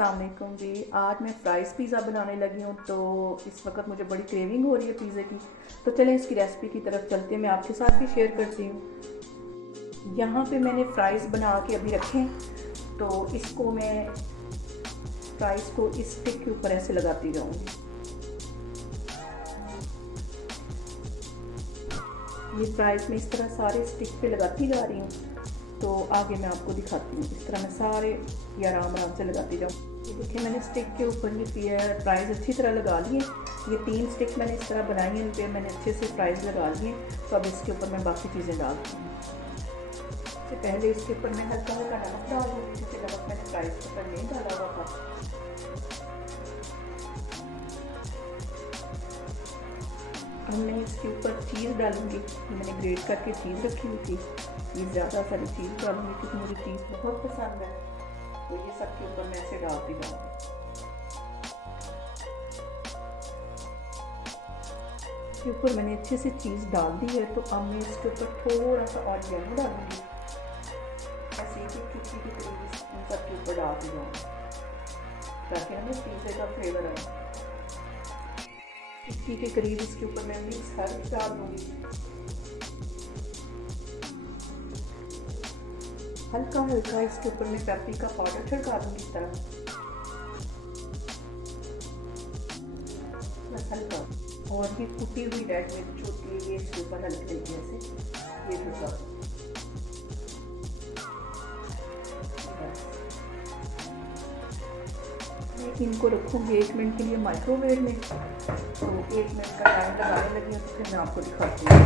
अस्सलामुअलैकुम जी। आज मैं फ्राइज़ पिज़्ज़ा बनाने लगी हूँ। तो इस वक्त मुझे बड़ी क्रेविंग हो रही है पिज़्ज़े की। तो चलें इसकी रेसिपी की तरफ चलते हैं, मैं आपके साथ भी शेयर करती हूँ। यहाँ पे मैंने फ़्राइज़ बना के अभी रखे हैं। तो इसको मैं फ्राइज़ को इस स्टिक के ऊपर ऐसे लगाती जाऊँगी। ये फ्राइज़ में इस तरह सारे स्टिक पे लगाती जा रही हूँ। तो आगे मैं आपको दिखाती हूँ, इस तरह मैं सारे ये आराम आराम से लगाती जाऊँ। ये देखिए मैंने स्टिक के ऊपर ये फ्राइज़ अच्छी तरह लगा लिए। ये 3 स्टिक मैंने इस तरह बनाई हैं, इन पर मैंने अच्छे से फ्राइज़ लगा लिए। तो अब इसके ऊपर मैं बाकी चीज़ें डालती हूँ। इससे पहले इसके ऊपर मैं हल्का हल्का नमक डाल दूँगी, क्योंकि नमक मैंने फ्राइज़ के ऊपर नहीं डाला हुआ था। अब मैं इसके ऊपर चीज़ डालूँगी। मैंने ग्रेट करके चीज़ रखी हुई थी। ये ज़्यादा सारी चीज़ डालूँगी क्योंकि मुझे चीज़ बहुत पसंद है। तो ये सब के ऊपर मैं ऐसे डालती जाऊँगी। इसके ऊपर मैंने अच्छे से चीज़ डाल दी है। तो अब मैं इसके ऊपर थोड़ा सा ऑरिगेनो डालूँगी। ऐसे ही चुटकी की करीब इन सब के ऊपर डालती जाऊँगी ताकि हमें पिज़्ज़े का फ्लेवर आए। चुटकी के करीब इसके ऊपर मैं मिक्स हर्ब डाल दूँगी। हल्का हल्का इसके ऊपर मैं पेपरिका पाउडर छिड़का दूँगी इस तरह, बस हल्का। और ये कुटी हुई रेड मिर्च होती है, ये इसके ऊपर हल्के हल्के ऐसे ये छिड़का। मैं इनको रखूँगी 1 मिनट के लिए माइक्रोवेव में। तो 1 मिनट का टाइम लगाने लगी हूँ, तो फिर मैं आपको दिखाती हूँ।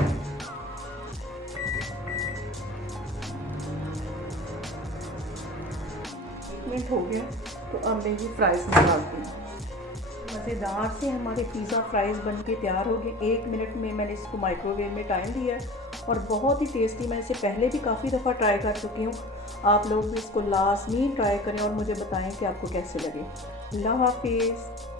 1 मिनट हो गया। तो अब मैं ये फ्राइज़ निकालती हूँ। मज़ेदार से हमारे पिज़्ज़ा फ्राइज़ बन के तैयार हो गए। 1 मिनट में मैंने इसको माइक्रोवेव में टाइम दिया और बहुत ही टेस्टी। मैं इसे पहले भी काफ़ी दफ़ा ट्राई कर चुकी हूँ। आप लोग भी इसको लाज़मी ट्राई करें और मुझे बताएं कि आपको कैसे लगे। अल्लाह हाफिज़।